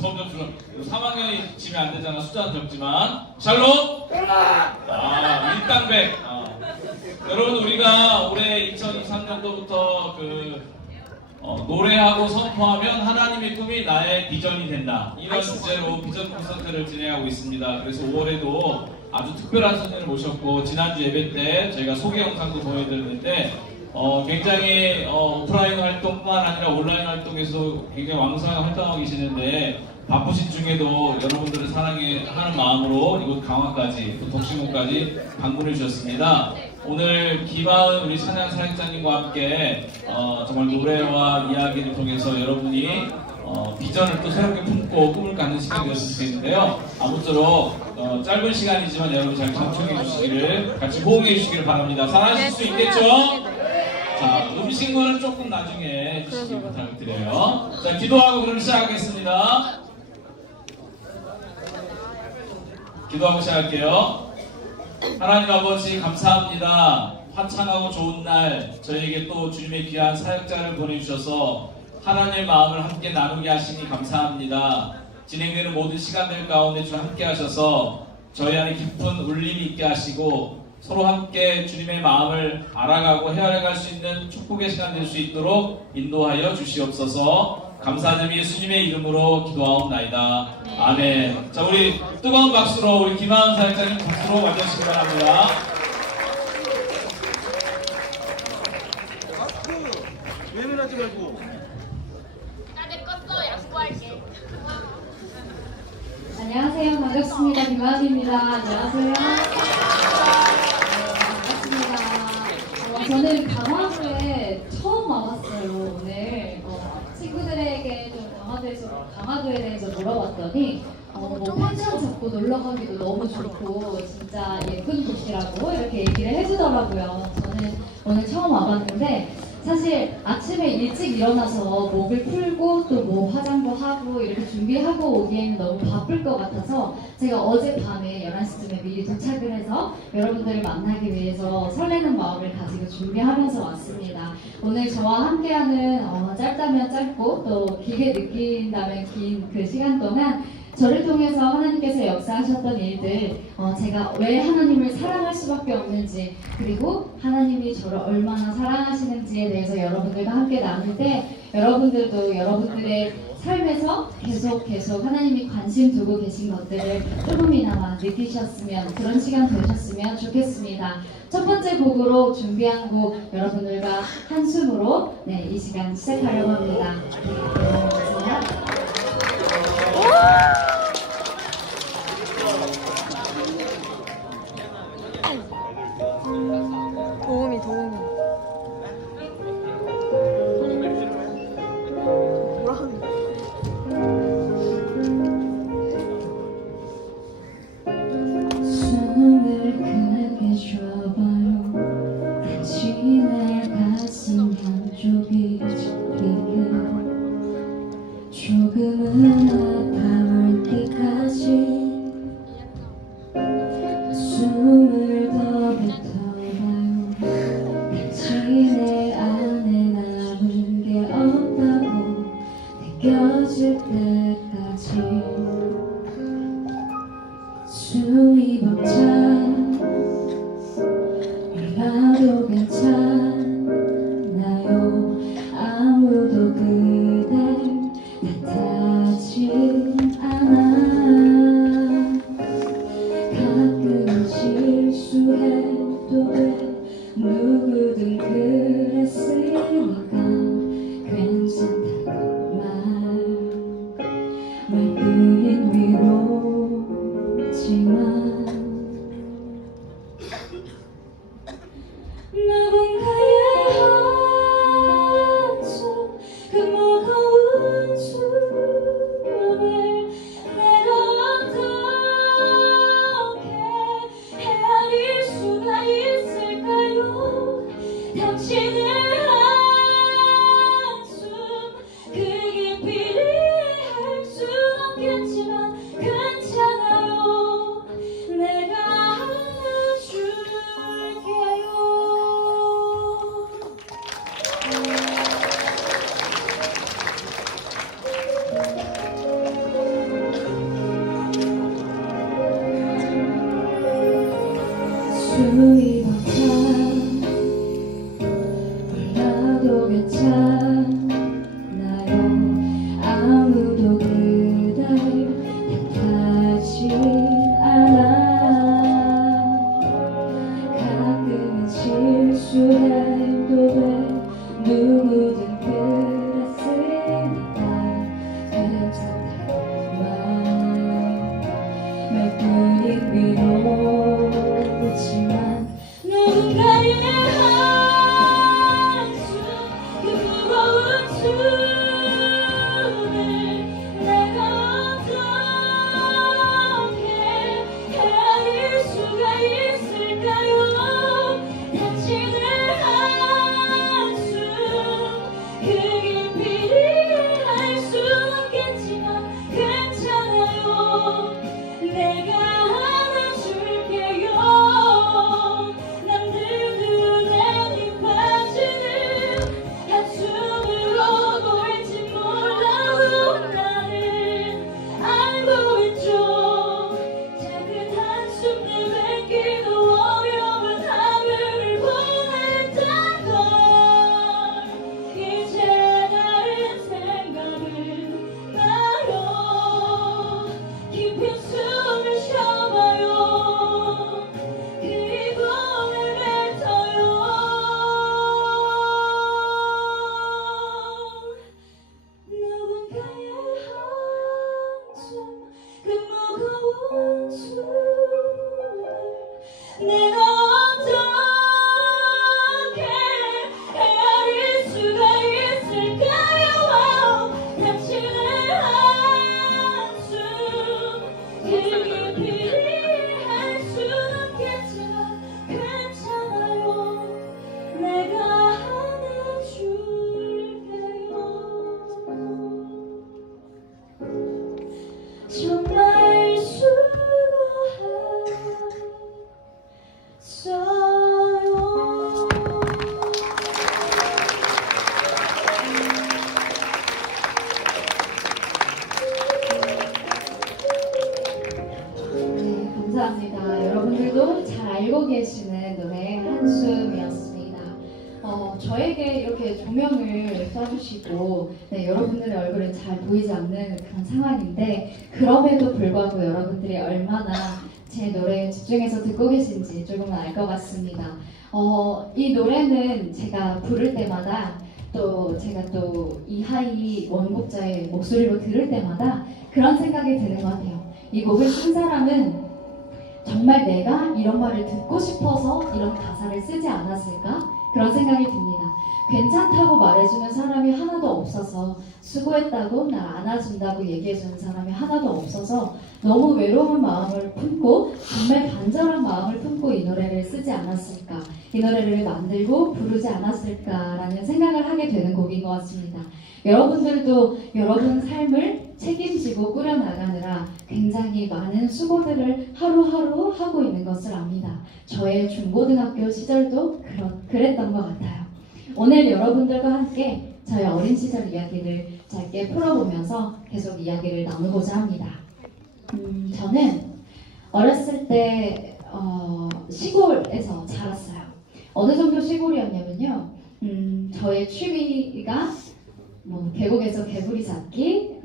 점점 줄어. 3학년이 지면 안 되잖아. 숫자는 적지만. 샬롬. 일당백. 여러분 우리가 올해 2023년도부터 노래하고 선포하면 하나님의 꿈이 나의 비전이 된다. 이런 주제로 비전 콘서트를 진행하고 있습니다. 그래서 5월에도 아주 특별한 손님을 모셨고 지난주 예배 때 저희가 소개 영상도 보여드렸는데 굉장히 오프라인 활동뿐만 아니라 온라인 활동에서 굉장히 왕성하게 활동하고 계시는데 바쁘신 중에도 여러분들을 사랑하는 마음으로 이곳 강화까지 또 덕신호까지 방문해 주셨습니다. 오늘 김하은 우리 찬양 사역자님과 함께 정말 노래와 이야기를 통해서 여러분이 비전을 또 새롭게 품고 꿈을 갖는 시간이 되었으면 좋겠는데요. 아무쪼록 짧은 시간이지만 여러분 잘 경청해 주시기를 같이 호응해 주시기를 바랍니다. 사랑하실 수 있겠죠? 자, 음식물은 조금 나중에 해주시기 부탁드려요. 자, 기도하고 그럼 시작하겠습니다. 기도하고 시작할게요. 하나님 아버지 감사합니다. 화창하고 좋은 날 저희에게 또 주님의 귀한 사역자를 보내주셔서 하나님의 마음을 함께 나누게 하시니 감사합니다. 진행되는 모든 시간들 가운데 주 함께 하셔서 저희 안에 깊은 울림이 있게 하시고 서로 함께 주님의 마음을 알아가고 헤아려갈 수 있는 축복의 시간 될 수 있도록 인도하여 주시옵소서. 감사드리며 예수님의 이름으로 기도하옵나이다. 아멘. 자, 우리 뜨거운 박수로 우리 김하은 사역자님 박수로 맞아주시기 바랍니다. 외면하지 말고. 나내 껐어. 양보할게. 안녕하세요. 반갑습니다. 김하은입니다. 안녕하세요. 반갑습니다. 저는 강화도에 처음 와봤어요. 오늘 친구들에게 좀 강화도에 대해서 물어봤더니 펜션 잡고 놀러 가기도 너무 좋고 진짜 예쁜 곳이라고 이렇게 얘기를 해주더라고요. 저는 오늘 처음 와봤는데 사실 아침에 일찍 일어나서 목을 풀고 또 뭐 화장도 하고 이렇게 준비하고 오기에는 너무 바쁠 것 같아서 제가 어젯밤에 11시쯤에 미리 도착을 해서 여러분들을 만나기 위해서 설레는 마음을 가지고 준비하면서 왔습니다. 오늘 저와 함께하는 짧다면 짧고 또 길게 느낀다면 긴 그 시간 동안 저를 통해서 하나님께서 역사하셨던 일들, 제가 왜 하나님을 사랑할 수밖에 없는지, 그리고 하나님이 저를 얼마나 사랑하시는지에 대해서 여러분들과 함께 나눌 때 여러분들도 여러분들의 삶에서 계속 하나님이 관심 두고 계신 것들을 조금이나마 느끼셨으면, 그런 시간 되셨으면 좋겠습니다. 첫 번째 곡으로 준비한 곡 여러분들과 한숨으로 이 시간 시작하려고 합니다. 안녕하세요. 도움이 숨을 크게 쉬어봐요. 당신의 가슴 한쪽이 조금은 아파올 때까지 숨을 더 뱉어봐요. 당신의 안에 남은 게 없다고 느껴질 때까지 숨이 벅찬 얼마도 괜찮나요. 아무도 그댈 탓하지 않아. 가끔 실수해도 돼. 누구든 그랬으니까 괜찮다고 말뿐인 위로지만 숨이 벅차 몰라도 괜찮아요. 아무도 그댈 탓하지 않아. 가끔은 실수해도 돼. 누구든 그랬으니까 괜찮다는 말 뿐인 위로지만 누군가의 한숨 그 무거운 숨을 내가 어떻게 헤아릴 수가 있을까요? 다치는 한숨 그 깊이를 알 수 없겠지만 괜찮아요. 내가 안아줄게요. 남들 눈에 힘빠지는 한숨으로 보일지 몰라도 나는 알고 있죠. 작은 한숨 내뱉기도 어려운 하루를 보냈던 걸. 이제 다른 생각은 나요. 깊은 숨을 쉬어봐요. 그리고 내뱉어요. 누군가의 한숨 그 무거운 숨을 내가 어떻게 헤아릴 수가 있을까요? 다치는 한숨 그 깊이를 알 순 없겠지만 괜찮아요. 내가 안아줄게요. 정말 네, 감사합니다. 여러분들도 잘 알고 계시는 노래 한숨이었습니다. 저에게 이렇게 조명을 쏴주시고 여러분들의 얼굴은 잘 보이지 않는 그런 상황인데 그럼에도 불구하고 여러분들이 얼마나 제 노래에 집중해서 듣고 계신지 조금은 알 것 같습니다. 이 노래는 제가 부를 때마다 또 제가 또 이하이 원곡자의 목소리로 들을 때마다 그런 생각이 드는 것 같아요. 이 곡을 쓴 사람은 정말 내가 이런 말을 듣고 싶어서 이런 가사를 쓰지 않았을까? 그런 생각이 듭니다. 괜찮다고 말해주는 사람이 하나도 없어서 수고했다고 날 안아준다고 얘기해주는 사람이 하나도 없어서 너무 외로운 마음을 품고 정말 간절한 마음을 품고 이 노래를 쓰지 않았을까 이 노래를 만들고 부르지 않았을까라는 생각을 하게 되는 곡인 것 같습니다. 여러분들도 여러분 삶을 책임지고 꾸려나가느라 굉장히 많은 수고들을 하루하루 하고 있는 것을 압니다. 저의 중고등학교 시절도 그랬던 것 같아요. 오늘 여러분들과 함께 저의 어린 시절 이야기를 짧게 풀어보면서 계속 이야기를 나누고자 합니다. 저는 어렸을 때 시골에서 자랐어요. 어느 정도 시골이었냐면요. 저의 취미가 계곡에서 개구리 잡기,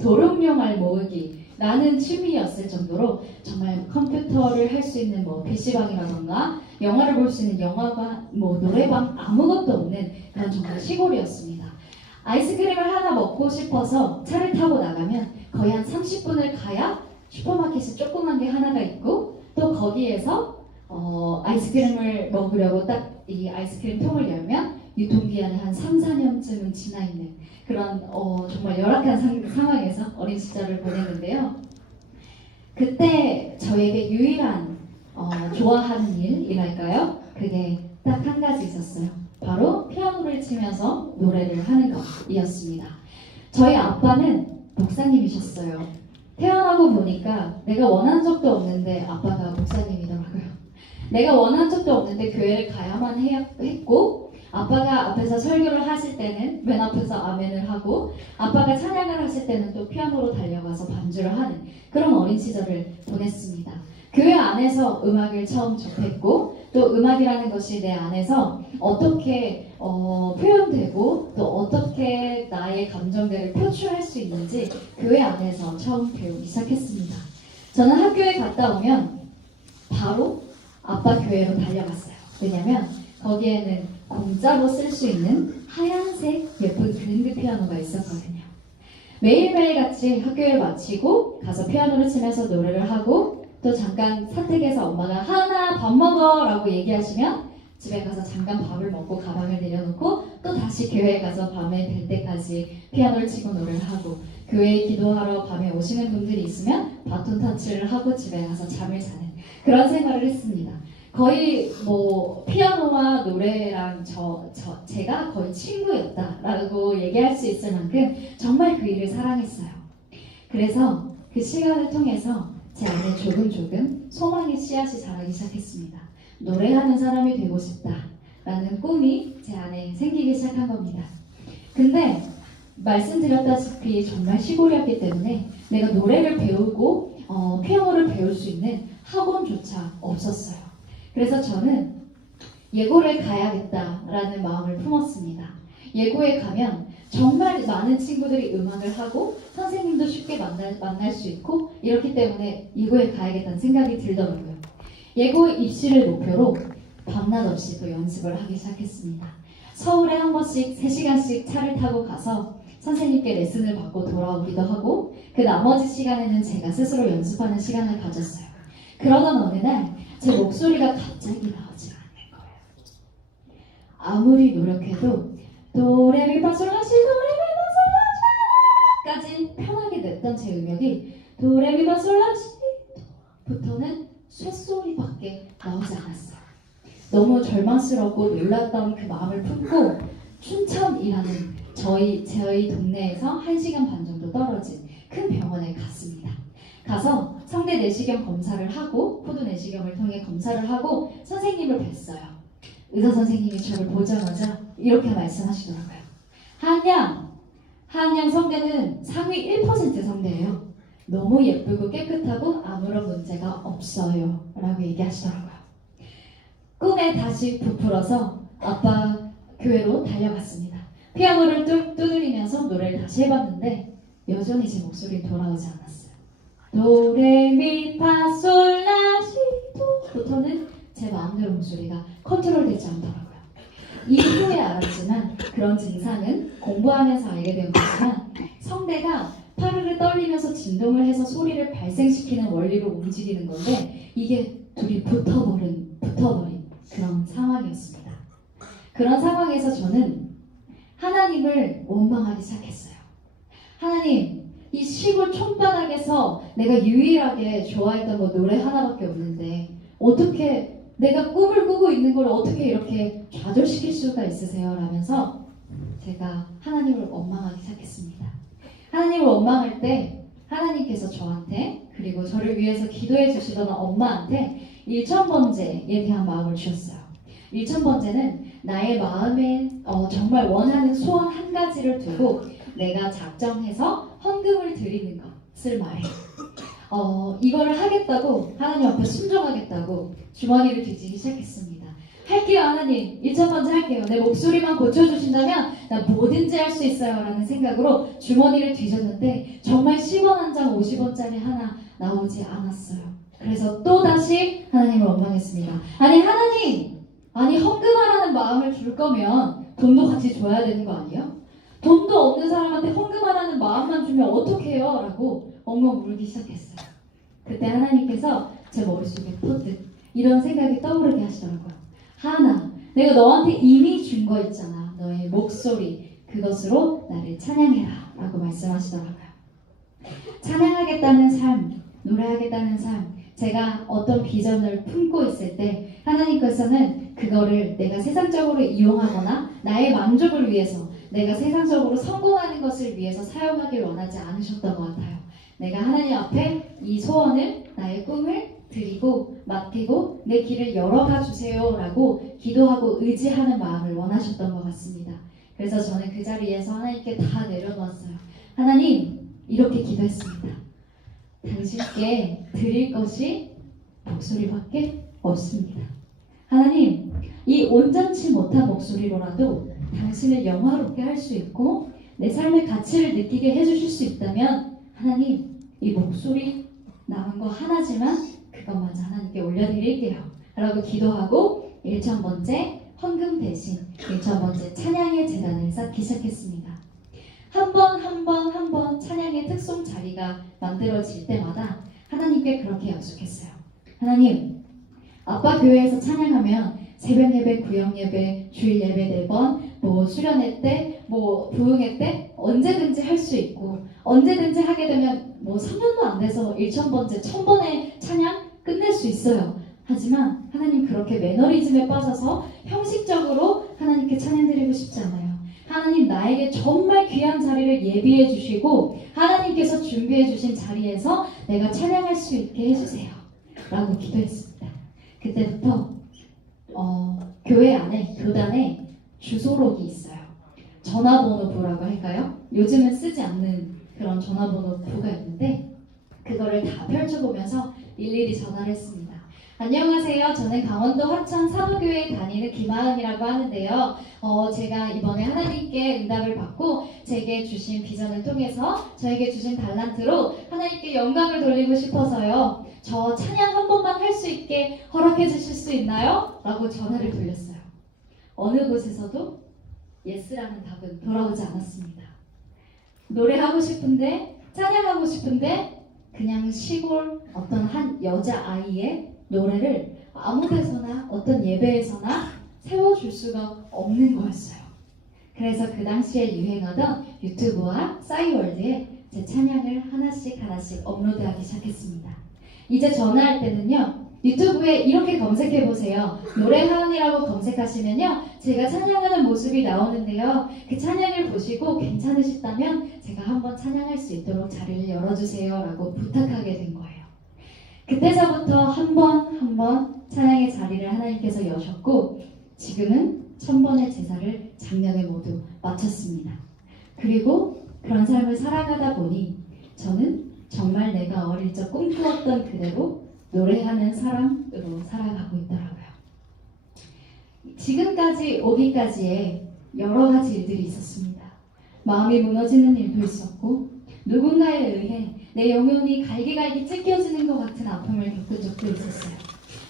도롱뇽알 모으기 라는 취미였을 정도로 정말 컴퓨터를 할 수 있는 PC방이라던가 영화를 볼 수 있는 영화관, 노래방 아무것도 없는 그런 정말 시골이었습니다. 아이스크림을 하나 먹고 싶어서 차를 타고 나가면 거의 한 30분을 가야 슈퍼마켓이 조그만 게 하나가 있고 또 거기에서 아이스크림을 먹으려고 딱 이 아이스크림 통을 열면 유통기한이 한 3, 4년쯤은 지나 있는 그런 정말 열악한 상황에서 어린 시절을 보냈는데요. 그때 저에게 유일한 좋아하는 일이랄까요? 그게 딱 한 가지 있었어요. 바로 피아노를 치면서 노래를 하는 것이었습니다. 저희 아빠는 목사님이셨어요. 태어나고 보니까 내가 원한 적도 없는데 아빠가 목사님이더라고요. 내가 원한 적도 없는데 교회를 가야만 했고 아빠가 앞에서 설교를 하실 때는 맨 앞에서 아멘을 하고 아빠가 찬양을 하실 때는 또 피아노로 달려가서 반주를 하는 그런 어린 시절을 보냈습니다. 교회 안에서 음악을 처음 접했고 또 음악이라는 것이 내 안에서 어떻게 표현되고 또 어떻게 나의 감정들을 표출할 수 있는지 교회 안에서 처음 배우기 시작했습니다. 저는 학교에 갔다 오면 바로 아빠 교회로 달려갔어요. 왜냐면 거기에는 공짜로 쓸 수 있는 하얀색 예쁜 그랜드 피아노가 있었거든요. 매일매일 같이 학교를 마치고 가서 피아노를 치면서 노래를 하고 또 잠깐 사택에서 엄마가 하나 밥 먹어 라고 얘기하시면 집에 가서 잠깐 밥을 먹고 가방을 내려놓고 또 다시 교회에 가서 밤에 될 때까지 피아노를 치고 노래를 하고 교회에 기도하러 밤에 오시는 분들이 있으면 바톤 터치를 하고 집에 가서 잠을 자는 그런 생활을 했습니다. 거의 뭐 피아노와 노래랑 제가 거의 친구였다라고 얘기할 수 있을 만큼 정말 그 일을 사랑했어요. 그래서 그 시간을 통해서 제 안에 조금 소망의 씨앗이 자라기 시작했습니다. 노래하는 사람이 되고 싶다라는 꿈이 제 안에 생기기 시작한 겁니다. 근데 말씀드렸다시피 정말 시골이었기 때문에 내가 노래를 배우고 피아노를 배울 수 있는 학원조차 없었어요. 그래서 저는 예고를 가야겠다라는 마음을 품었습니다. 예고에 가면 정말 많은 친구들이 음악을 하고 선생님도 쉽게 만날 수 있고 이렇기 때문에 예고에 가야겠다는 생각이 들더라고요. 예고 입시를 목표로 밤낮 없이 또 연습을 하기 시작했습니다. 서울에 한 번씩 3시간씩 차를 타고 가서 선생님께 레슨을 받고 돌아오기도 하고 그 나머지 시간에는 제가 스스로 연습하는 시간을 가졌어요. 그러던 어느 날 제 목소리가 갑자기 나오지 않는 거예요. 아무리 노력해도 도레미파솔라시 도레미파솔라시까지 편하게 냈던 제 음역이 도레미파솔라시부터는 쇳소리밖에 나오지 않았어요. 너무 절망스럽고 놀랐던 그 마음을 품고 춘천이라는 저희 동네에서 1시간 반 정도 떨어진 큰 병원에 갔습니다. 가서 성대 내시경 검사를 하고 포도 내시경을 통해 검사를 하고 선생님을 뵀어요. 의사 선생님이 저를 보자마자 이렇게 말씀하시더라고요. 한양 성대는 상위 1% 성대예요. 너무 예쁘고 깨끗하고 아무런 문제가 없어요 라고 얘기하시더라고요. 꿈에 다시 부풀어서 아빠 교회로 달려갔습니다. 피아노를 두드리면서 노래를 다시 해봤는데 여전히 제 목소리는 돌아오지 않았어요. 도레미파솔라시도부터는 제 마음대로 목소리가 컨트롤되지 않더라고요. 이후에 알았지만 그런 증상은 공부하면서 알게 된 거지만 성대가 파르르 떨리면서 진동을 해서 소리를 발생시키는 원리로 움직이는 건데 이게 둘이 붙어버린 그런 상황이었습니다. 그런 상황에서 저는 하나님을 원망하기 시작했어요. 하나님, 이 시골 촌바닥에서 내가 유일하게 좋아했던 거 노래 하나밖에 없는데 어떻게 내가 꿈을 꾸고 있는 걸 어떻게 이렇게 좌절시킬 수가 있으세요? 라면서 제가 하나님을 원망하기 시작했습니다. 하나님을 원망할 때 하나님께서 저한테 그리고 저를 위해서 기도해 주시던 엄마한테 1000번째에 대한 마음을 주셨어요. 1000번째는 나의 마음에 정말 원하는 소원 한 가지를 두고 내가 작정해서 헌금을 드리는 것을 말해요. 이거를 하겠다고 하나님 앞에 순종하겠다고 주머니를 뒤지기 시작했습니다. 할게요 하나님, 1000번째 할게요. 내 목소리만 고쳐주신다면 나 뭐든지 할 수 있어요 라는 생각으로 주머니를 뒤졌는데 정말 10원 한 장 50원짜리 하나 나오지 않았어요. 그래서 또다시 하나님을 원망했습니다. 아니 하나님, 헌금하라는 마음을 줄 거면 돈도 같이 줘야 되는 거 아니에요? 돈도 없는 사람한테 헌금하라는 마음만 주면 어떡해요? 라고 엉엉 울기 시작했어요. 그때 하나님께서 제 머릿속에 퍼뜩 이런 생각이 떠오르게 하시더라고요. 하나, 내가 너한테 이미 준 거 있잖아. 너의 목소리, 그것으로 나를 찬양해라 라고 말씀하시더라고요. 찬양하겠다는 삶, 노래하겠다는 삶, 제가 어떤 비전을 품고 있을 때 하나님께서는 그거를 내가 세상적으로 이용하거나 나의 만족을 위해서 내가 세상적으로 성공하는 것을 위해서 사용하길 원하지 않으셨던 것 같아요. 내가 하나님 앞에 이 소원을, 나의 꿈을 드리고 맡기고 내 길을 열어가 주세요 라고 기도하고 의지하는 마음을 원하셨던 것 같습니다. 그래서 저는 그 자리에서 하나님께 다 내려놓았어요. 하나님, 이렇게 기도했습니다. 당신께 드릴 것이 목소리밖에 없습니다. 하나님, 이 온전치 못한 목소리로라도 당신을 영화롭게 할 수 있고 내 삶의 가치를 느끼게 해주실 수 있다면 하나님, 이 목소리 남은 거 하나지만 그것마저 하나님께 올려드릴게요 라고 기도하고 1,000번째 헌금 대신 1,000번째 찬양의 재단을 쌓기 시작했습니다. 한 번 찬양의 특송 자리가 만들어질 때마다 하나님께 그렇게 약속했어요. 하나님, 아빠 교회에서 찬양하면 새벽 예배, 구역 예배, 주일 예배 4번, 뭐 수련회 때, 뭐 부흥회 때 언제든지 할 수 있고 언제든지 하게 되면 뭐 3년도 안 돼서 1,000번째, 1,000번의 찬양 끝낼 수 있어요. 하지만 하나님 그렇게 매너리즘에 빠져서 형식적으로 하나님께 찬양드리고 싶지 않아요. 하나님 나에게 정말 귀한 자리를 예비해 주시고 하나님께서 준비해 주신 자리에서 내가 찬양할 수 있게 해주세요 라고 기도했습니다. 그때부터 교회 안에 교단에 주소록이 있어요. 전화번호부라고 할까요? 요즘은 쓰지 않는 그런 전화번호부가 있는데 그거를 다 펼쳐보면서 일일이 전화를 했습니다. 안녕하세요. 저는 강원도 화천 사도교회에 다니는 김하은이라고 하는데요. 제가 이번에 하나님께 응답을 받고 제게 주신 비전을 통해서 저에게 주신 달란트로 하나님께 영광을 돌리고 싶어서요. 저 찬양 한 번만 할 수 있게 허락해 주실 수 있나요? 라고 전화를 돌렸어요. 어느 곳에서도 예스라는 답은 돌아오지 않았습니다. 노래하고 싶은데, 찬양하고 싶은데 그냥 시골 어떤 한 여자아이의 노래를 아무 데서나 어떤 예배에서나 세워줄 수가 없는 거였어요. 그래서 그 당시에 유행하던 유튜브와 싸이월드에 제 찬양을 하나씩 업로드하기 시작했습니다. 이제 전화할 때는요, 유튜브에 이렇게 검색해보세요. 노래하은이라고 검색하시면요, 제가 찬양하는 모습이 나오는데요. 그 찬양을 보시고 괜찮으시다면 제가 한번 찬양할 수 있도록 자리를 열어주세요 라고 부탁하게 된 거예요. 그때서부터 한 번 찬양의 자리를 하나님께서 여셨고 지금은 1,000번의 제사를 작년에 모두 마쳤습니다. 그리고 그런 삶을 살아가다 보니 저는 정말 내가 어릴 적 꿈꾸었던 그대로 노래하는 사람으로 살아가고 있더라고요. 지금까지 오기까지에 여러 가지 일들이 있었습니다. 마음이 무너지는 일도 있었고 누군가에 의해 내 영혼이 갈기갈기 찢겨지는 것 같은 아픔을 겪은 적도 있었어요.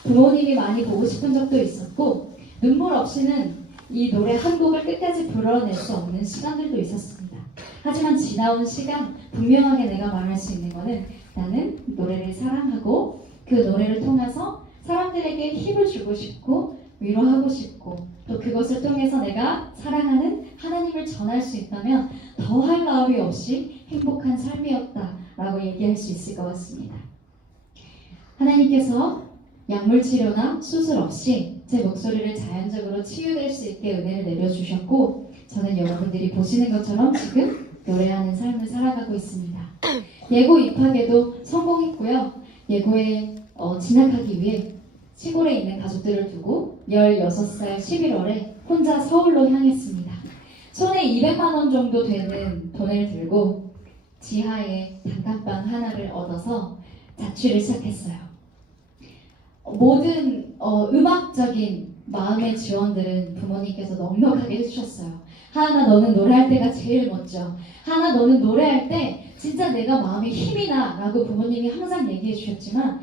부모님이 많이 보고 싶은 적도 있었고 눈물 없이는 이 노래 한 곡을 끝까지 불러낼 수 없는 시간들도 있었습니다. 하지만 지나온 시간 분명하게 내가 말할 수 있는 것은 나는 노래를 사랑하고 그 노래를 통해서 사람들에게 힘을 주고 싶고 위로하고 싶고 또 그것을 통해서 내가 사랑하는 하나님을 전할 수 있다면 더할 나위 없이 행복한 삶이었다라고 얘기할 수 있을 것 같습니다. 하나님께서 약물 치료나 수술 없이 제 목소리를 자연적으로 치유될 수 있게 은혜를 내려주셨고 저는 여러분들이 보시는 것처럼 지금 노래하는 삶을 살아가고 있습니다. 예고 입학에도 성공했고요. 예고에 진학하기 위해 시골에 있는 가족들을 두고 16살 11월에 혼자 서울로 향했습니다. 손에 200만 원 정도 되는 돈을 들고 지하에 단칸방 하나를 얻어서 자취를 시작했어요. 모든 음악적인 마음의 지원들은 부모님께서 넉넉하게 해주셨어요. 하나 너는 노래할 때가 제일 멋져. 하나 너는 노래할 때 진짜 내가 마음에 힘이 나 라고 부모님이 항상 얘기해 주셨지만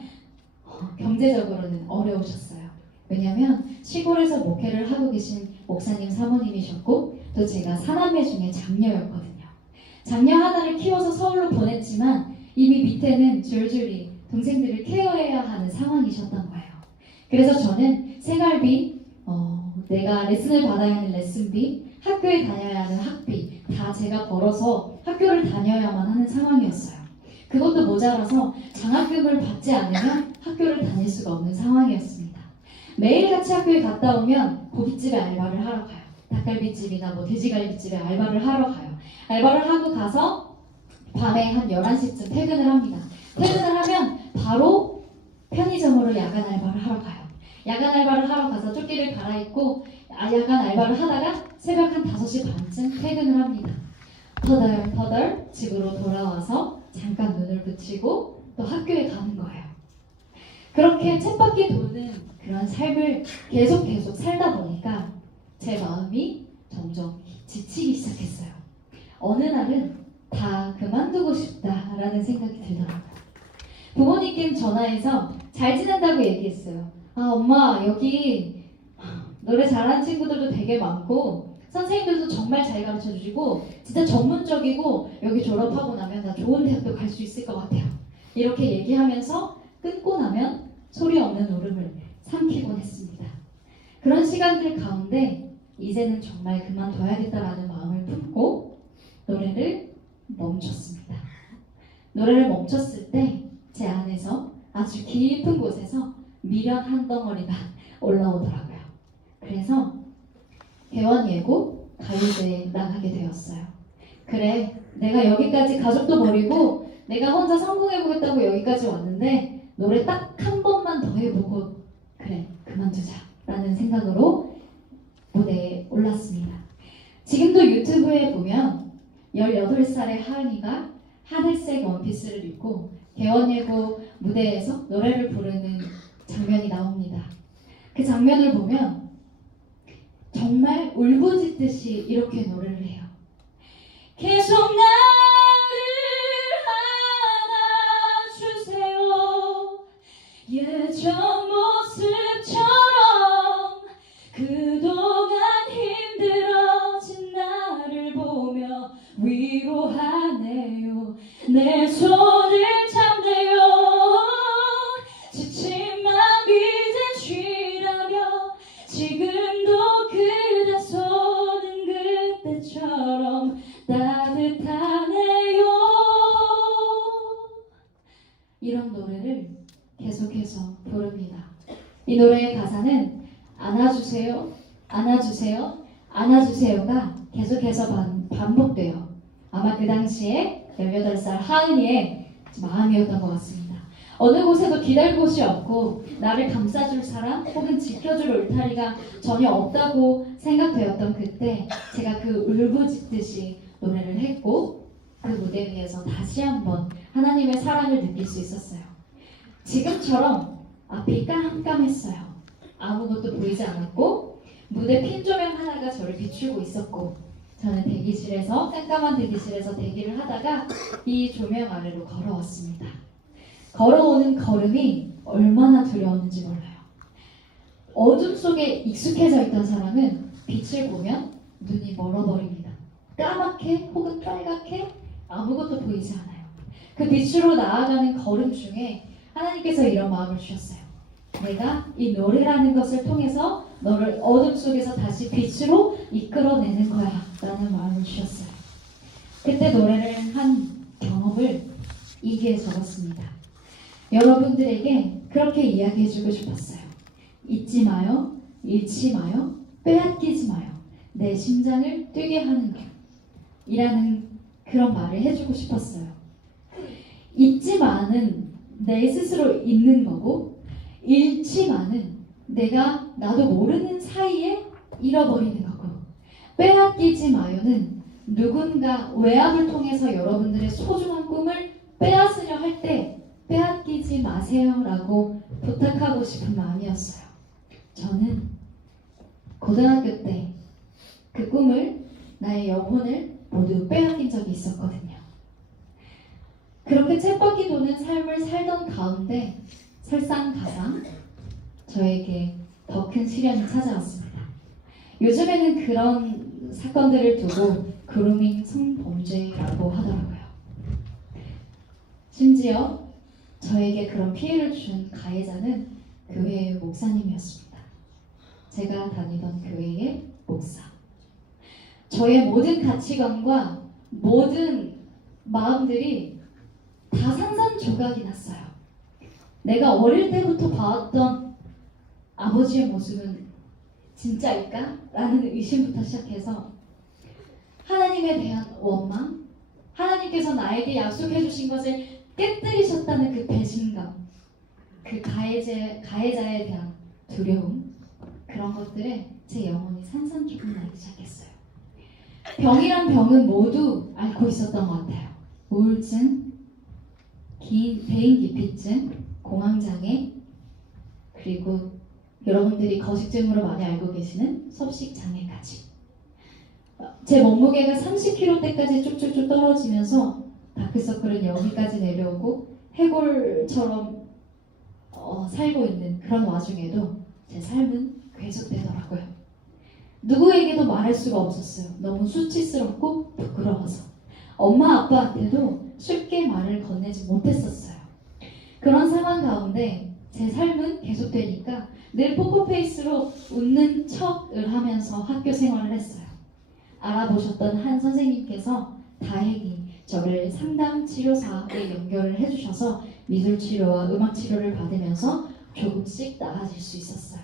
경제적으로는 어려우셨어요. 왜냐하면 시골에서 목회를 하고 계신 목사님 사모님이셨고 또 제가 사남매 중에 장녀였거든요. 장녀 하나를 키워서 서울로 보냈지만 이미 밑에는 줄줄이 동생들을 케어해야 하는 상황이셨던 거예요. 그래서 저는 생활비, 내가 레슨을 받아야 하는 레슨비, 학교에 다녀야 하는 학비 다 제가 벌어서 학교를 다녀야만 하는 상황이었어요. 그것도 모자라서 장학금을 받지 않으면 학교를 다닐 수가 없는 상황이었습니다. 매일같이 학교에 갔다 오면 고깃집에 알바를 하러 가요. 닭갈비집이나 뭐 돼지갈비집에 알바를 하러 가요. 알바를 하고 가서 밤에 한 11시쯤 퇴근을 합니다. 퇴근을 하면 바로 편의점으로 야간 알바를 하러 가요. 야간 알바를 하러 가서 조끼를 갈아입고 야간 알바를 하다가 새벽 한 5시 반쯤 퇴근을 합니다. 터덜터덜 집으로 돌아와서 잠깐 눈을 붙이고 또 학교에 가는 거예요. 그렇게 쳇바퀴 도는 그런 삶을 계속 살다 보니까 제 마음이 점점 지치기 시작했어요. 어느 날은 다 그만두고 싶다라는 생각이 들더라고요. 부모님께 전화해서 잘 지낸다고 얘기했어요. 아, 엄마, 여기 노래 잘하는 친구들도 되게 많고 선생님들도 정말 잘 가르쳐 주시고 진짜 전문적이고 여기 졸업하고 나면 나 좋은 대학교 갈 수 있을 것 같아요. 이렇게 얘기하면서 끊고 나면 소리 없는 울음을 삼키곤 했습니다. 그런 시간들 가운데 이제는 정말 그만둬야겠다라는 마음을 품고 노래를 멈췄습니다. 노래를 멈췄을 때 제 안에서 아주 깊은 곳에서 미련 한 덩어리가 올라오더라고요. 그래서 개원예고 가요제에 나가게 되었어요. 그래, 내가 여기까지 가족도 버리고 내가 혼자 성공해보겠다고 여기까지 왔는데 노래 딱 한 번만 더 해보고 그래, 그만두자 라는 생각으로 무대에 올랐습니다. 지금도 유튜브에 보면 18살의 하은이가 하늘색 원피스를 입고 개원예고 무대에서 노래를 부르는 장면이 나옵니다. 그 장면을 보면 정말 울부짖듯이 이렇게 노래를 해요. 계속 나를 안아주세요. 예전 모습처럼 그동안 힘들어진 나를 보며 위로하네요. 내 손을 잡네요. 지친 맘 이제 쉬라며 지금도 그대 손은 그때처럼 따뜻하네요. 이런 노래를 계속해서 부릅니다. 이 노래의 가사는 안아주세요, 안아주세요, 안아주세요가 계속해서 반복돼요. 아마 그 당시에 18살 하은이의 마음이었던 것 같습니다. 어느 곳에도 기댈 곳이 없고 나를 감싸줄 사람 혹은 지켜줄 울타리가 전혀 없다고 생각되었던 그때 제가 그 울부짖듯이 노래를 했고 그 무대 위에서 다시 한번 하나님의 사랑을 느낄 수 있었어요. 지금처럼 앞이 깜깜했어요. 아무것도 보이지 않았고 무대 핀 조명 하나가 저를 비추고 있었고 저는 대기실에서 깜깜한 대기실에서 대기를 하다가 이 조명 아래로 걸어왔습니다. 걸어오는 걸음이 얼마나 두려웠는지 몰라요. 어둠 속에 익숙해져 있던 사람은 빛을 보면 눈이 멀어버립니다. 까맣게 혹은 빨갛게 아무것도 보이지 않아요. 그 빛으로 나아가는 걸음 중에 하나님께서 이런 마음을 주셨어요. 내가 이 노래라는 것을 통해서 너를 어둠 속에서 다시 빛으로 이끌어내는 거야 라는 마음을 주셨어요. 그때 노래를 한 경험을 이기에 적었습니다. 여러분들에게 그렇게 이야기해주고 싶었어요. 잊지 마요, 잃지 마요, 빼앗기지 마요. 내 심장을 뛰게 하는 것 이라는 그런 말을 해주고 싶었어요. 잊지 마는 내 스스로 잊는 거고 잃지 마는 내가 나도 모르는 사이에 잃어버리는 거고 빼앗기지 마요는 누군가 외압을 통해서 여러분들의 소중한 꿈을 빼앗으려 할 때 빼앗기지 마세요라고 부탁하고 싶은 마음이었어요. 저는 고등학교 때 그 꿈을 나의 영혼을 모두 빼앗긴 적이 있었거든요. 그렇게 쳇바퀴 도는 삶을 살던 가운데 설상가상 저에게 더 큰 시련이 찾아왔습니다. 요즘에는 그런 사건들을 두고 그루밍 성범죄라고 하더라고요. 심지어 저에게 그런 피해를 준 가해자는 교회의 목사님이었습니다. 제가 다니던 교회의 목사. 저의 모든 가치관과 모든 마음들이 다 산산조각이 났어요. 내가 어릴 때부터 봐왔던 아버지의 모습은 진짜일까? 라는 의심부터 시작해서 하나님에 대한 원망, 하나님께서 나에게 약속해 주신 것을 깨뜨리셨다는 그 배신감, 그 가해자에 대한 두려움, 그런 것들에 제 영혼이 산산조각 나기 시작했어요. 병이란 병은 모두 앓고 있었던 것 같아요. 우울증, 대인기피증, 공황장애, 그리고 여러분들이 거식증으로 많이 알고 계시는 섭식장애까지. 제 몸무게가 30kg대까지 쭉쭉쭉 떨어지면서 다크서클은 여기까지 내려오고 해골처럼 살고 있는 그런 와중에도 제 삶은 계속되더라고요. 누구에게도 말할 수가 없었어요. 너무 수치스럽고 부끄러워서. 엄마 아빠한테도 쉽게 말을 건네지 못했었어요. 그런 상황 가운데 제 삶은 계속되니까 늘 포커페이스로 웃는 척을 하면서 학교 생활을 했어요. 알아보셨던 한 선생님께서 다행히 저를 상담 치료사에 연결을 해주셔서 미술 치료와 음악 치료를 받으면서 조금씩 나아질 수 있었어요.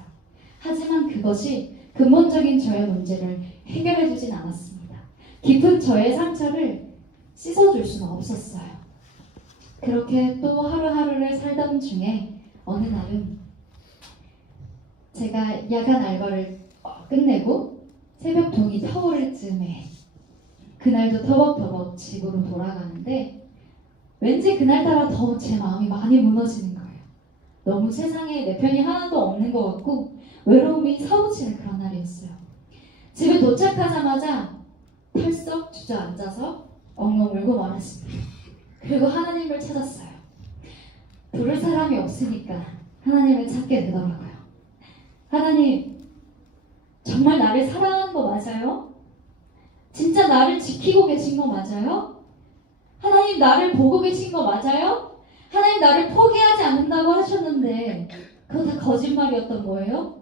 하지만 그것이 근본적인 저의 문제를 해결해주진 않았습니다. 깊은 저의 상처를 씻어줄 수는 없었어요. 그렇게 또 하루하루를 살던 중에 어느 날은 제가 야간 알바를 끝내고 새벽 동이 터오를 즈음에 그날도 터벅터벅 집으로 돌아가는데 왠지 그날따라 더 제 마음이 많이 무너지는 거예요. 너무 세상에 내 편이 하나도 없는 것 같고 외로움이 사무치는 그런 날이었어요. 집에 도착하자마자 털썩 주저앉아서 엉엉 울고 말았습니다. 그리고 하나님을 찾았어요. 부를 사람이 없으니까 하나님을 찾게 되더라고요. 하나님, 정말 나를 사랑하는 거 맞아요? 진짜 나를 지키고 계신 거 맞아요? 하나님, 나를 보고 계신 거 맞아요? 하나님, 나를 포기하지 않는다고 하셨는데 그거 다 거짓말이었던 거예요?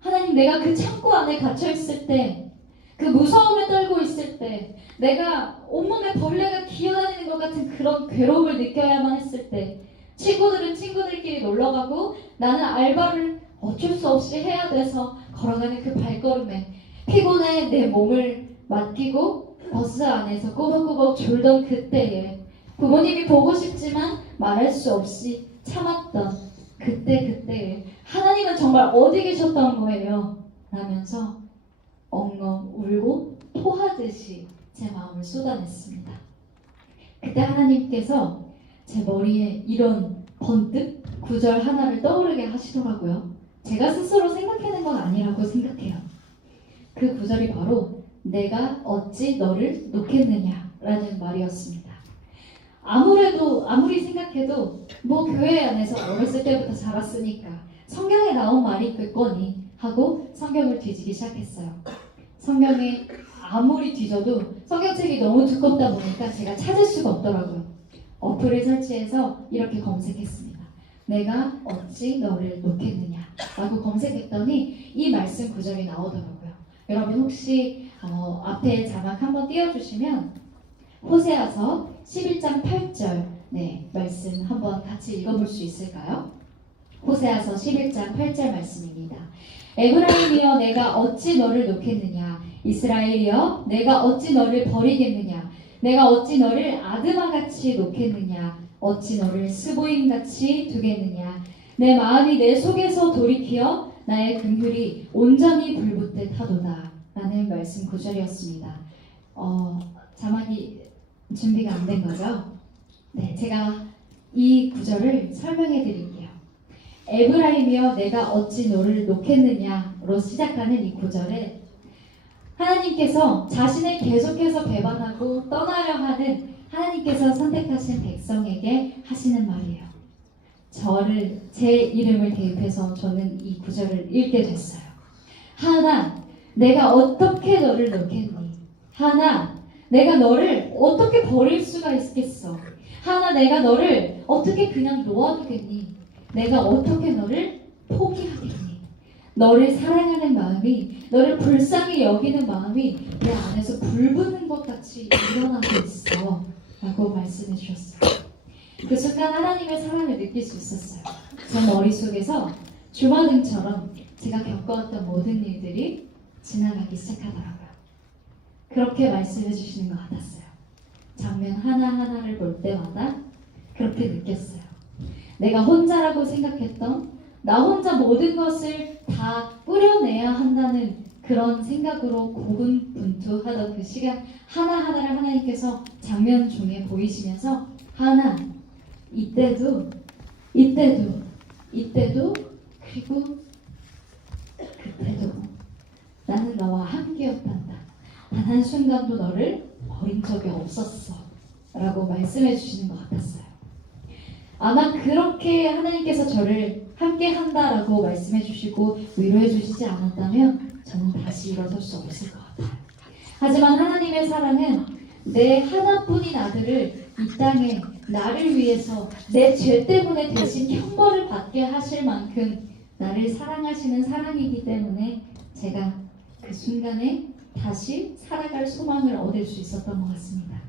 하나님, 내가 그 창고 안에 갇혀있을 때, 그 무서움에 떨고 있을 때, 내가 온몸에 벌레가 기어다니는 것 같은 그런 괴로움을 느껴야만 했을 때, 친구들은 친구들끼리 놀러가고 나는 알바를 어쩔 수 없이 해야 돼서 걸어가는 그 발걸음에 피곤해 내 몸을 맡기고 버스 안에서 꼬박꼬박 졸던 그때에 부모님이 보고 싶지만 말할 수 없이 참았던 그때에 하나님은 정말 어디 계셨던 거예요? 라면서 엉엉 울고 토하듯이 제 마음을 쏟아냈습니다. 그때 하나님께서 제 머리에 이런 번뜩 구절 하나를 떠오르게 하시더라고요. 제가 스스로 생각해낸 건 아니라고 생각해요. 그 구절이 바로 내가 어찌 너를 놓겠느냐 라는 말이었습니다. 아무리 생각해도 뭐 교회 안에서 어렸을 때부터 자랐으니까 성경에 나온 말이 있겠거니 하고 성경을 뒤지기 시작했어요. 성경에 아무리 뒤져도 성경책이 너무 두껍다 보니까 제가 찾을 수가 없더라고요. 어플을 설치해서 이렇게 검색했습니다. 내가 어찌 너를 놓겠느냐 라고 검색했더니 이 말씀 구절이 나오더라고요. 여러분 혹시 앞에 자막 한번 띄워주시면 호세아서 11장 8절 말씀 한번 같이 읽어볼 수 있을까요? 호세아서 11장 8절 말씀입니다. 에브라임이여 내가 어찌 너를 놓겠느냐 이스라엘이여 내가 어찌 너를 버리겠느냐 내가 어찌 너를 아드마같이 놓겠느냐 어찌 너를 스보임같이 두겠느냐 내 마음이 내 속에서 돌이키어 나의 긍휼이 온전히 불붙듯 하도다 라는 말씀 구절이었습니다. 자막이 준비가 안 된 거죠? 네, 제가 이 구절을 설명해 드릴게요. 에브라임이여 내가 어찌 너를 놓겠느냐로 시작하는 이 구절에 하나님께서 자신을 계속해서 배반하고 떠나려 하는 하나님께서 선택하신 백성에게 하시는 말이에요. 제 이름을 대입해서 저는 이 구절을 읽게 됐어요. 하나, 내가 어떻게 너를 놓겠니? 하나, 내가 너를 어떻게 버릴 수가 있겠어? 하나, 내가 너를 어떻게 그냥 놓아두겠니? 내가 어떻게 너를 포기하겠니? 너를 사랑하는 마음이, 너를 불쌍히 여기는 마음이 내 안에서 불붙는 것 같이 일어나고 있어 라고 말씀해 주셨어요. 그 순간 하나님의 사랑을 느낄 수 있었어요. 제 머릿속에서 주마등처럼 제가 겪어왔던 모든 일들이 지나가기 시작하더라고요. 그렇게 말씀해 주시는 것 같았어요. 장면 하나하나를 볼 때마다 그렇게 느꼈어요. 내가 혼자라고 생각했던 나 혼자 모든 것을 다 뿌려내야 한다는 그런 생각으로 고군분투하던 그 시간 하나하나를 하나님께서 장면 중에 보이시면서 하나, 이때도 그리고 그래도 나는 너와 함께였단다. 단 한순간도 너를 버린 적이 없었어 라고 말씀해 주시는 것 같았어요. 아마 그렇게 하나님께서 저를 함께한다라고 말씀해 주시고 위로해 주시지 않았다면 저는 다시 일어설 수 없을 것 같아요. 하지만 하나님의 사랑은 내 하나뿐인 아들을 이 땅에 나를 위해서 내 죄 때문에 대신 형벌을 받게 하실 만큼 나를 사랑하시는 사랑이기 때문에 제가 그 순간에 다시 살아갈 소망을 얻을 수 있었던 것 같습니다.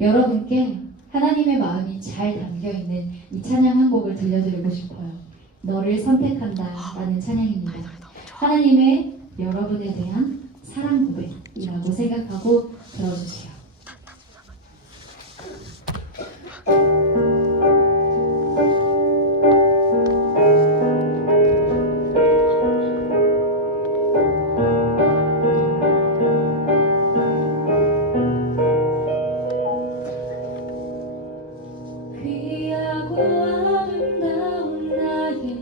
여러분께 하나님의 마음이 잘 담겨있는 이 찬양 한 곡을 들려드리고 싶어요. 너를 선택한다 라는 찬양입니다. 하나님의 여러분에 대한 사랑 고백이라고 생각하고 들어주세요. 귀하고 아름다운 나의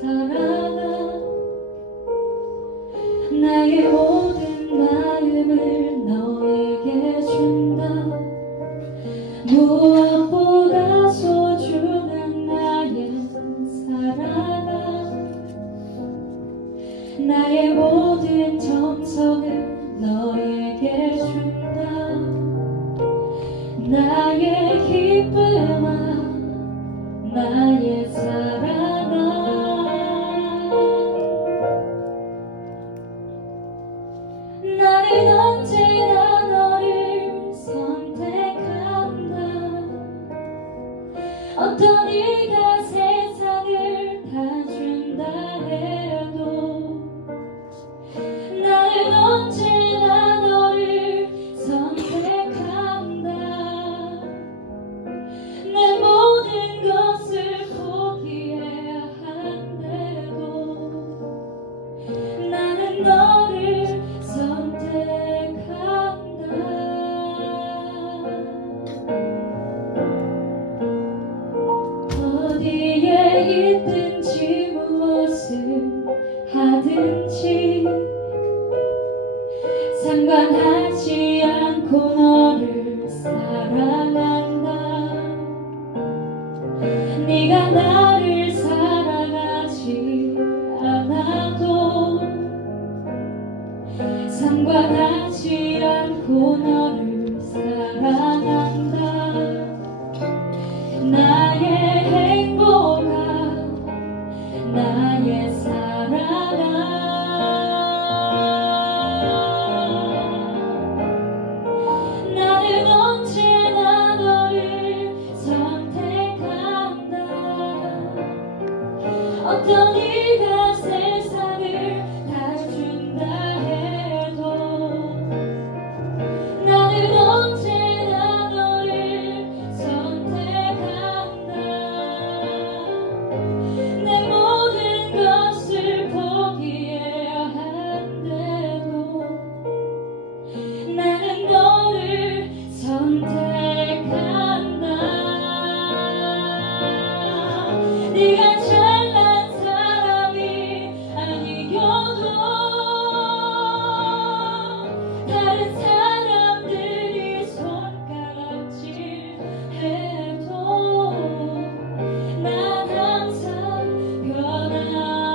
사랑아, 나의 모든 마음을 너에게 준다. 무엇보다 소중한 나의 사랑아, 나의 모든 정성을 너에게 준다. 나의 기쁨아, 나의 사랑아, 나는 언제나 너를 선택한다. 어떤 네가 세상을 다 준다 해도 나는 언제나 너를 선택한다. 내 모든 것을 포기해야 한데도 나는 너를 선택한다. 어디에 있든지 무엇을 하든지 상관하지 않고 너를 사랑한다. 네가 나를 사랑하지 않아도 상관하지 않고 너를 사랑한다. 나의 행복아, 나의 사랑아, 나는 언제나 너를 선택한다. 어떤 네가 세상을 다 준다 해도 나는 언제나 너를 선택한다. 내 모든 것을 포기해야 한데도 나는 너를 선택한다. 네가 잘난 사람이 아니어도 다른 사람들이 손가락질 해도 난 항상 변함없이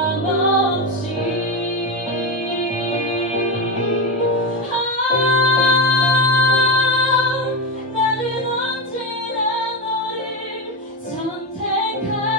나는 언제나 너를 선택한다.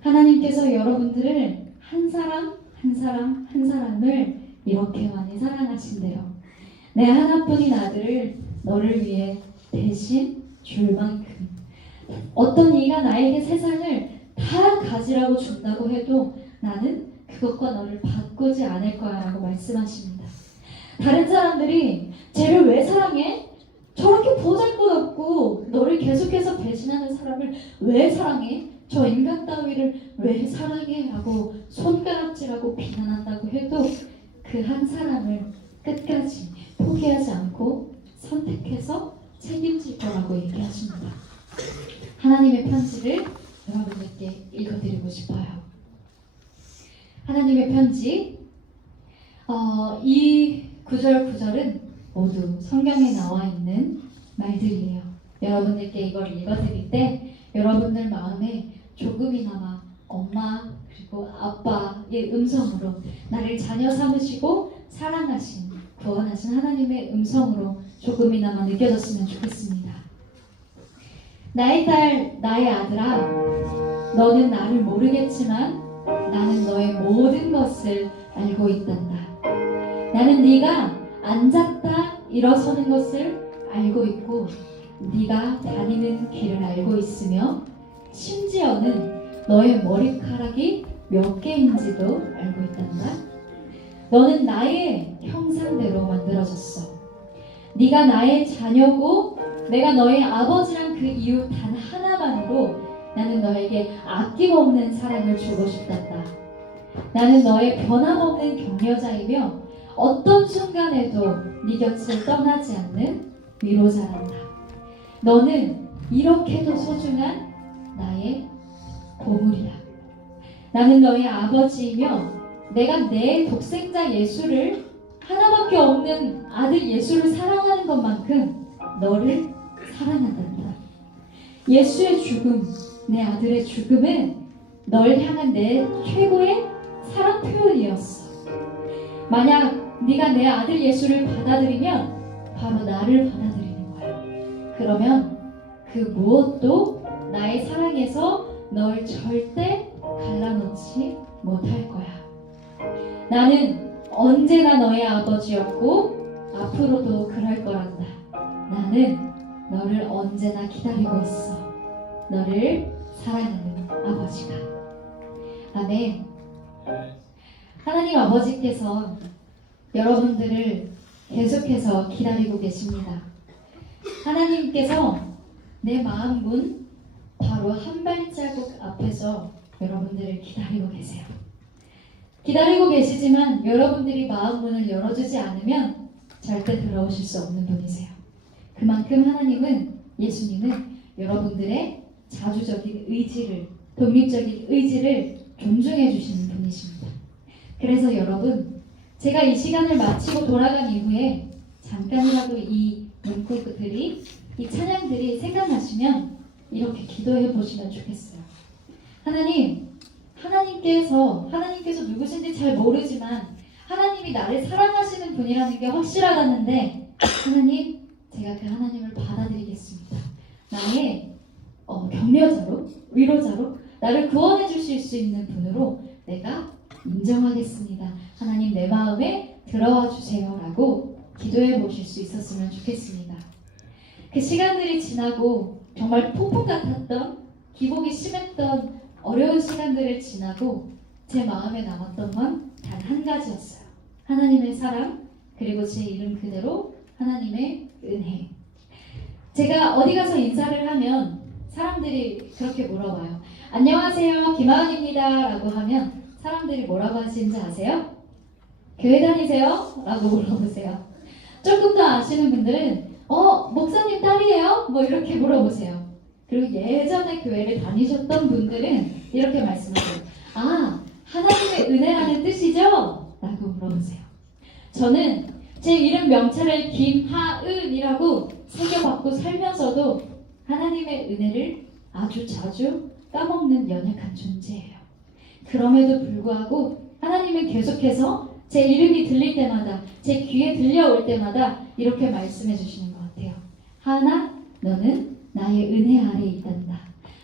하나님께서 여러분들을 한 사람 한 사람 한 사람을 이렇게 많이 사랑하신대요. 내 하나뿐인 아들을 너를 위해 대신 줄 만큼 어떤 이가 나에게 세상을 다 가지라고 준다고 해도 나는 그것과 너를 바꾸지 않을 거야 라고 말씀하십니다. 다른 사람들이 쟤를 왜 사랑해? 저렇게 보잘것없고 너를 계속해서 배신하는 사람을 왜 사랑해? 저 인간 따위를 왜 사랑해? 라고 손가락질하고 비난한다고 해도 그 한 사람을 끝까지 포기하지 않고 선택해서 책임질 거라고 얘기하십니다. 하나님의 편지를 여러분들께 읽어드리고 싶어요. 하나님의 편지 이 구절은 모두 성경에 나와 있는 말들이에요. 여러분들께 이걸 읽어드릴 때 여러분들 마음에 조금이나마 엄마 그리고 아빠의 음성으로 나를 자녀 삼으시고 사랑하신 구원하신 하나님의 음성으로 조금이나마 느껴졌으면 좋겠습니다. 나의 딸, 나의 아들아, 너는 나를 모르겠지만 나는 너의 모든 것을 알고 있단다. 나는 네가 앉았다 일어서는 것을 알고 있고 네가 다니는 길을 알고 있으며 심지어는 너의 머리카락이 몇 개인지도 알고 있단다. 너는 나의 형상대로 만들어졌어. 네가 나의 자녀고 내가 너의 아버지란 그 이유 단 하나만으로 나는 너에게 아낌없는 사랑을 주고 싶단다. 나는 너의 변함없는 격려자이며 어떤 순간에도 네 곁을 떠나지 않는 위로자란다. 너는 이렇게도 소중한 나의 보물이야. 나는 너의 아버지이며 내가 내 독생자 예수를 하나밖에 없는 아들 예수를 사랑하는 것만큼 너를 사랑한단다. 예수의 죽음, 내 아들의 죽음은 널 향한 내 최고의 사랑 표현이었어. 만약 네가 내 아들 예수를 받아들이면 바로 나를 받아들이는 거야. 그러면 그 무엇도 나의 사랑에서 널 절대 갈라놓지 못할 거야. 나는 언제나 너의 아버지였고 앞으로도 그럴 거란다. 나는 너를 언제나 기다리고 있어. 너를 사랑하는 아버지가. 아멘. 하나님 아버지께서 여러분들을 계속해서 기다리고 계십니다. 하나님께서 내 마음 문 바로 한 발자국 앞에서 여러분들을 기다리고 계세요. 기다리고 계시지만 여러분들이 마음 문을 열어주지 않으면 절대 들어오실 수 없는 분이세요. 그만큼 하나님은, 예수님은 여러분들의 자주적인 의지를, 독립적인 의지를 존중해 주시는 분이십니다. 그래서 여러분, 제가 이 시간을 마치고 돌아간 이후에 잠깐이라도 이 문구들이, 이 찬양들이 생각나시면 이렇게 기도해 보시면 좋겠어요. 하나님께서 누구신지 잘 모르지만 하나님이 나를 사랑하시는 분이라는 게 확실하다는데, 하나님, 제가 그 하나님을 받아들이겠습니다. 나의 격려자로, 위로자로, 나를 구원해 주실 수 있는 분으로 내가 인정하겠습니다. 하나님, 내 마음에 들어와 주세요 라고 기도해 보실 수 있었으면 좋겠습니다. 그 시간들이 지나고 정말 폭풍 같았던, 기복이 심했던 어려운 시간들을 지나고 제 마음에 남았던 건 단 한 가지였어요. 하나님의 사랑, 그리고 제 이름 그대로 하나님의 은혜. 제가 어디 가서 인사를 하면 사람들이 그렇게 물어봐요. 안녕하세요, 김하은입니다 라고 하면 사람들이 뭐라고 하시는지 아세요? 교회 다니세요? 라고 물어보세요. 조금 더 아시는 분들은 목사님 딸이에요? 뭐 이렇게 물어보세요. 그리고 예전에 교회를 다니셨던 분들은 이렇게 말씀하세요. 아, 하나님의 은혜라는 뜻이죠? 라고 물어보세요. 저는 제 이름 명찰을 김하은이라고 새겨받고 살면서도 하나님의 은혜를 아주 자주 까먹는 연약한 존재예요. 그럼에도 불구하고 하나님은 계속해서 제 이름이 들릴 때마다, 제 귀에 들려올 때마다 이렇게 말씀해 주시는 것 같아요. 하나, 너는 나의 은혜 아래 있단다.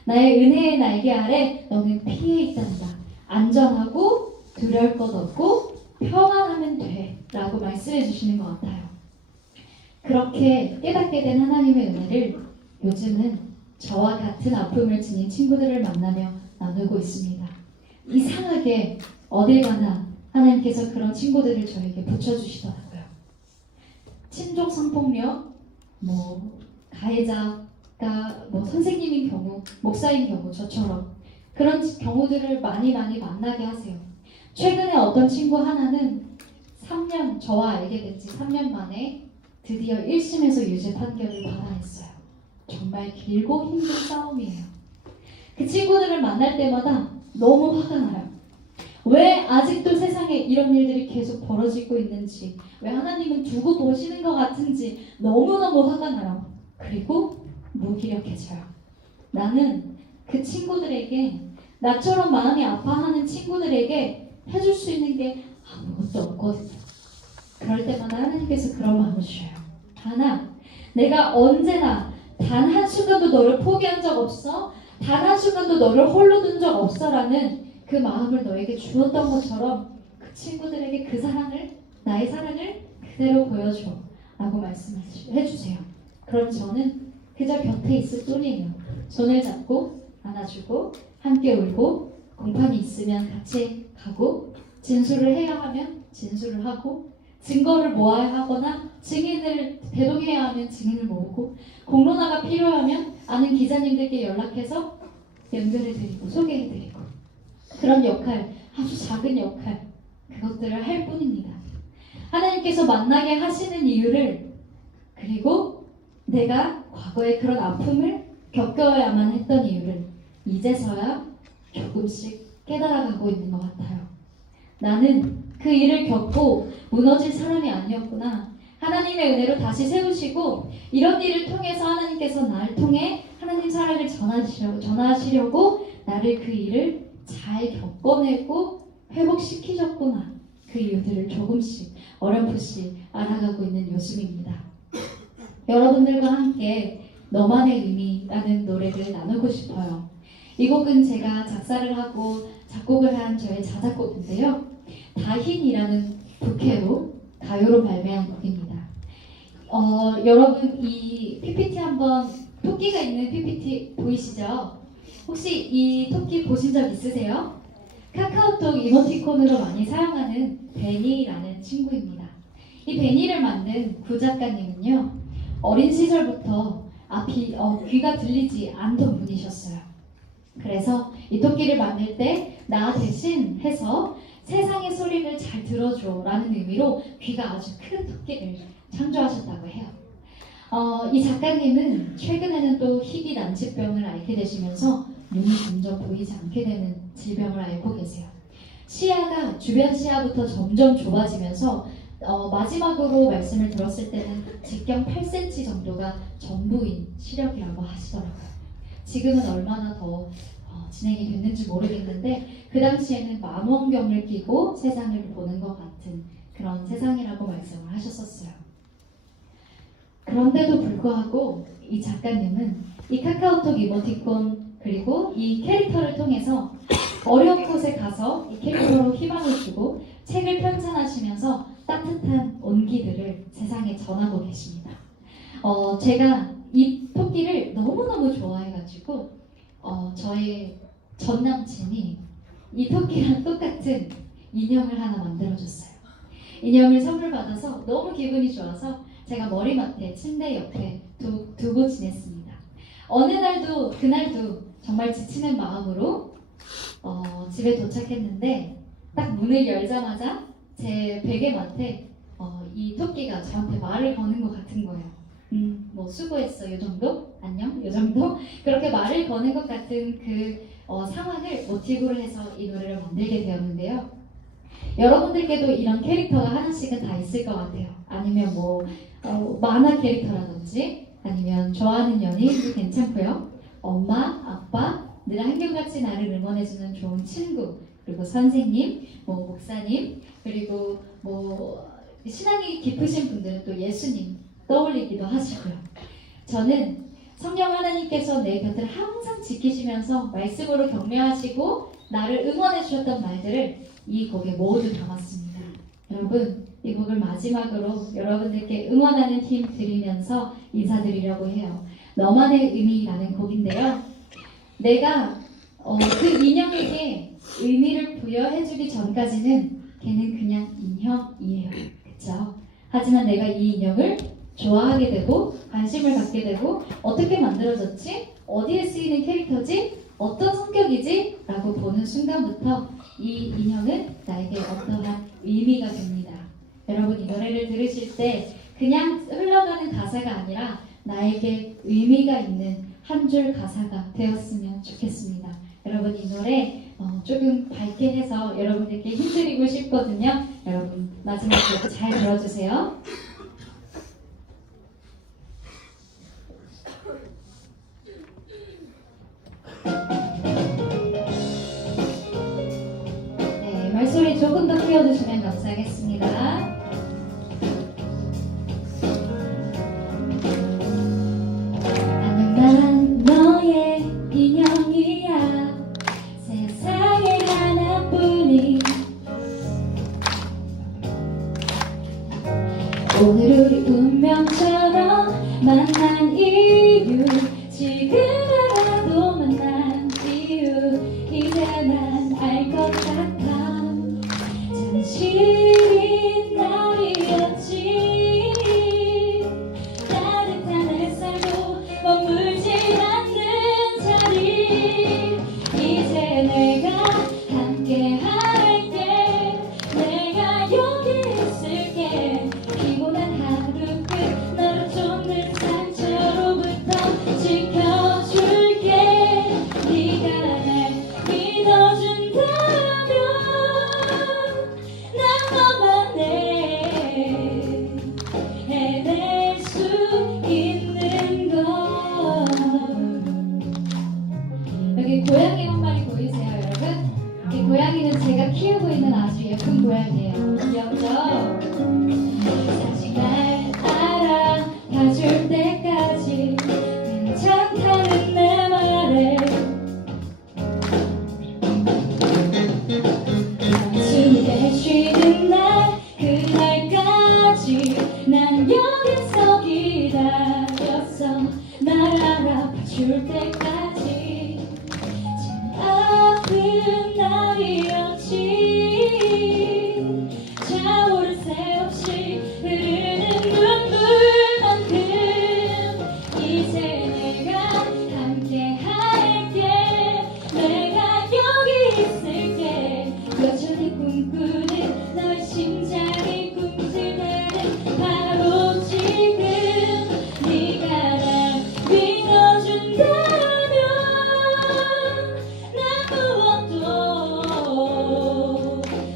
나의 은혜의 날개 아래 너는 피해 있단다. 안전하고 두려울 것 없고 평안하면 돼 라고 말씀해 주시는 것 같아요. 그렇게 깨닫게 된 하나님의 은혜를 요즘은 저와 같은 아픔을 지닌 친구들을 만나며 나누고 있습니다. 이상하게 어딜 가나 하나님께서 그런 친구들을 저에게 붙여주시더라고요. 친족 성폭력, 가해자가 선생님인 경우, 목사인 경우 저처럼 그런 경우들을 많이 만나게 하세요. 최근에 어떤 친구 하나는 3년, 저와 알게 된 지 3년 만에 드디어 1심에서 유죄 판결을 받아냈어요. 정말 길고 힘든 싸움이에요. 그 친구들을 만날 때마다 너무 화가 나요. 왜 아직도 세상에 이런 일들이 계속 벌어지고 있는지, 왜 하나님은 두고 보시는 것 같은지 너무너무 화가 나요. 그리고 무기력해져요. 나는 그 친구들에게, 나처럼 마음이 아파하는 친구들에게 해줄 수 있는 게 아무것도 없거든요. 그럴 때마다 하나님께서 그런 마음을 주셔요. 하나, 내가 언제나 단 한순간도 너를 포기한 적 없어, 단 한순간도 너를 홀로 둔 적 없어 라는 그 마음을 너에게 주었던 것처럼 그 친구들에게 그 사랑을, 나의 사랑을 그대로 보여줘 라고 말씀해 주세요. 그럼 저는 그저 곁에 있을 뿐이에요. 손을 잡고 안아주고 함께 울고, 공판이 있으면 같이 가고, 진술을 해야 하면 진술을 하고, 증거를 모아야 하거나 증인을 대동해야 하면 증인을 모으고, 공론화가 필요하면 아는 기자님들께 연락해서 연결해드리고 소개해드리고, 그런 역할, 아주 작은 역할, 그것들을 할 뿐입니다. 하나님께서 만나게 하시는 이유를, 그리고 내가 과거에 그런 아픔을 겪어야만 했던 이유를 이제서야 조금씩 깨달아가고 있는 것 같아요. 나는 그 일을 겪고 무너질 사람이 아니었구나. 하나님의 은혜로 다시 세우시고, 이런 일을 통해서 하나님께서 나를 통해 하나님 사랑을 전하시려고 나를 그 일을 잘 겪어내고 회복시키셨구나. 그 이유들을 조금씩 어렴풋이 알아가고 있는 요즘입니다. 여러분들과 함께 너만의 의미라는 노래를 나누고 싶어요. 이 곡은 제가 작사를 하고 작곡을 한 저의 자작곡인데요. 다힌이라는 부캐로 가요로 발매한 곡입니다. 여러분 이 PPT 한번, 토끼가 있는 PPT 보이시죠? 혹시 이 토끼 보신 적 있으세요? 카카오톡 이모티콘으로 많이 사용하는 베니라는 친구입니다. 이 베니를 만든 구 작가님은요, 어린 시절부터 귀가 들리지 않던 분이셨어요. 그래서 이 토끼를 만들 때 나 대신 해서 세상의 소리를 잘 들어줘 라는 의미로 귀가 아주 큰 토끼를 창조하셨다고 해요. 이 작가님은 최근에는 또 희귀 난치병을 앓게 되시면서 눈이 점점 보이지 않게 되는 질병을 앓고 계세요. 시야가 주변 시야부터 점점 좁아지면서 마지막으로 말씀을 들었을 때는 직경 8cm 정도가 전부인 시력이라고 하시더라고요. 지금은 얼마나 더 진행이 됐는지 모르겠는데, 그 당시에는 망원경을 끼고 세상을 보는 것 같은 그런 세상이라고 말씀을 하셨었어요. 그런데도 불구하고 이 작가님은 이 카카오톡 이모티콘 그리고 이 캐릭터를 통해서 어려운 곳에 가서 이 캐릭터로 희망을 주고 책을 편찬하시면서 따뜻한 온기들을 세상에 전하고 계십니다. 제가 이 토끼를 너무너무 좋아해가지고 저의 전 남친이 이 토끼랑 똑같은 인형을 하나 만들어줬어요. 인형을 선물 받아서 너무 기분이 좋아서 제가 머리맡에 침대 옆에 두고 지냈습니다. 어느 날도 그날도 정말 지치는 마음으로 집에 도착했는데, 딱 문을 열자마자 제 베개맡에 이 토끼가 저한테 말을 거는 것 같은 거예요. 수고했어, 요 정도? 안녕? 요 정도? 그렇게 말을 거는 것 같은 그 상황을 모티브로 해서 이 노래를 만들게 되었는데요. 여러분들께도 이런 캐릭터가 하나씩은 다 있을 것 같아요. 아니면 만화 캐릭터라든지, 아니면 좋아하는 연예인도 괜찮고요. 엄마, 아빠, 늘 한결같이 나를 응원해주는 좋은 친구, 그리고 선생님, 목사님, 그리고 신앙이 깊으신 분들은 또 예수님 떠올리기도 하시고요. 저는 성령 하나님께서 내 곁을 항상 지키시면서 말씀으로 격려하시고 나를 응원해 주셨던 말들을 이 곡에 모두 담았습니다. 여러분, 이 곡을 마지막으로 여러분들께 응원하는 힘 드리면서 인사드리려고 해요. 너만의 의미라는 곡인데요. 내가 그 인형에게 의미를 부여해주기 전까지는 걔는 그냥 인형이에요. 그쵸? 하지만 내가 이 인형을 좋아하게 되고 관심을 갖게 되고 어떻게 만들어졌지? 어디에 쓰이는 캐릭터지? 어떤 성격이지? 라고 보는 순간부터 이 인형은 나에게 어떠한 의미가 됩니다. 여러분, 이 노래를 들으실 때 그냥 흘러가는 가사가 아니라 나에게 의미가 있는 한 줄 가사가 되었으면 좋겠습니다. 여러분, 이 노래 조금 밝게 해서 여러분들께 힘드리고 싶거든요. 여러분, 마지막으로 잘 들어주세요. 네, 말소리 조금 더 키워주시면 감사하겠습니다. 난 너의 인형이야. 세상에 하나뿐인. 오늘 우리 운명처럼 만난 이유, 지금 알아도 만난 이유, 이제 난 알 것 같아. 잠시인 날이었지. 따뜻한 햇살도 머물지 않는 자리. 이제 내가 함께 할게. 내가 여기 있을게. 피곤한 하루 끝 너를 쫓는 상처로부터 지켜줄게. 네가 날 믿어준다면 난 너만 해낼 수 있는 걸. 여기 고양이 한 마리 보이세요, 여러분? 이 고양이는 제가 키우고 있는 아주 예쁜 고양이에요. 귀엽죠? 사실 날 알아봐줄 때까지 괜찮다는 내 말에 숨이 쉬는 날, 그날까지 난 여기서 기다렸어. 날 알아봐줄 때까지. 참 아픈 날이었지. 차오를 새 없이 흐르는 눈물만큼. 이제 내가 함께 할게. 내가 여기 있을게. 여전히 꿈꾸는 너의 심장이 꿈틀대는 바로 지금. 네가 날 믿어준다면 난 무엇도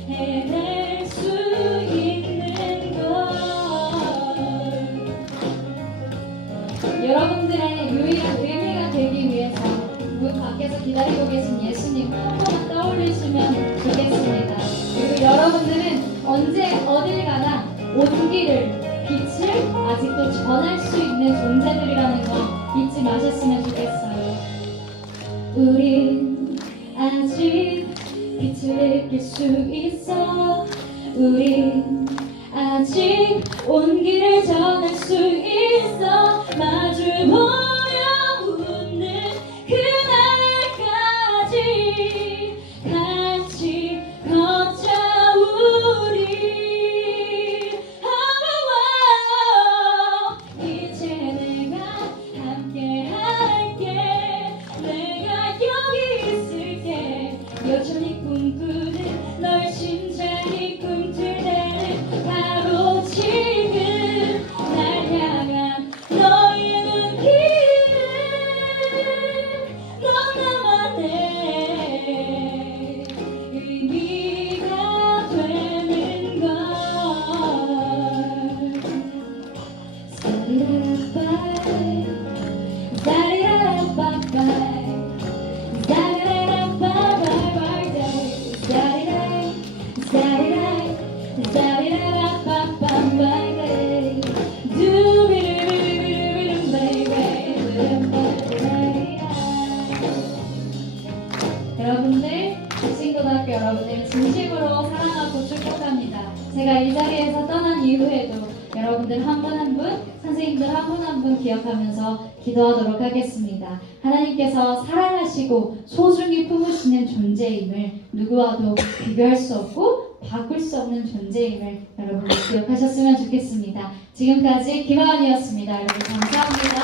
해낼 수 있는 걸. 여러분들의 유일한 의미가 되기 위해서 문 밖에서 기다리고 계신 예수님 한 번만 떠올리시면 좋겠습니다. 그리고 여러분들은 언제 어딜 가나 온기를, 빛을 아직도 전할 수 있는 존재들이라는 거 잊지 마셨으면 좋겠어요. 우린 아직 빛을 느낄 수 있어. 우린 아직 온기를 전할 수 있어. 마주보며 웃는 그날까지 같이 걷자 우리. 이제 내가 함께 할게. 내가 여기 있을게. 여전히 꿈꾸는 너의 심장이 꿈틀대는 바로 지금. 날 향한 너의 눈길은 너나만의 의미가 되는 걸. 한림고등학교 여러분들 진심으로 사랑하고 축복합니다. 제가 이 자리에서 떠난 이후에도 여러분들 한 분 한 분, 선생님들 한 분 한 분 기억하면서 기도하도록 하겠습니다. 하나님께서 사랑하시고 소중히 품으시는 존재임을 누구와도 비교할 수 없고 바꿀 수 없는 존재임을 여러분들 기억하셨으면 좋겠습니다. 지금까지 김하은이었습니다. 여러분 감사합니다.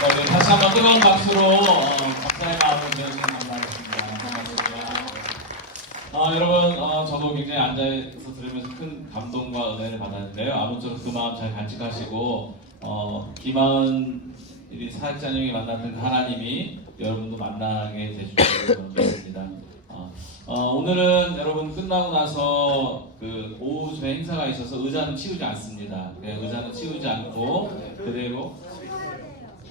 네, 다시 한번 뜨거운 박수로 감사의 마음을 드리는 감사하겠습니다. 여러분, 저도 굉장히 앉아서 들으면서 큰 감동과 은혜를 받았는데요. 아무쪼록 그 마음 잘 간직하시고 김하은 우리 사역자님이 만났던 그 하나님이 여러분도 만나게 되시기를 믿습니다. 오늘은 여러분 끝나고 나서 그 오후 저희 행사가 있어서 의자는 치우지 않습니다. 네, 의자는 치우지 않고 그대로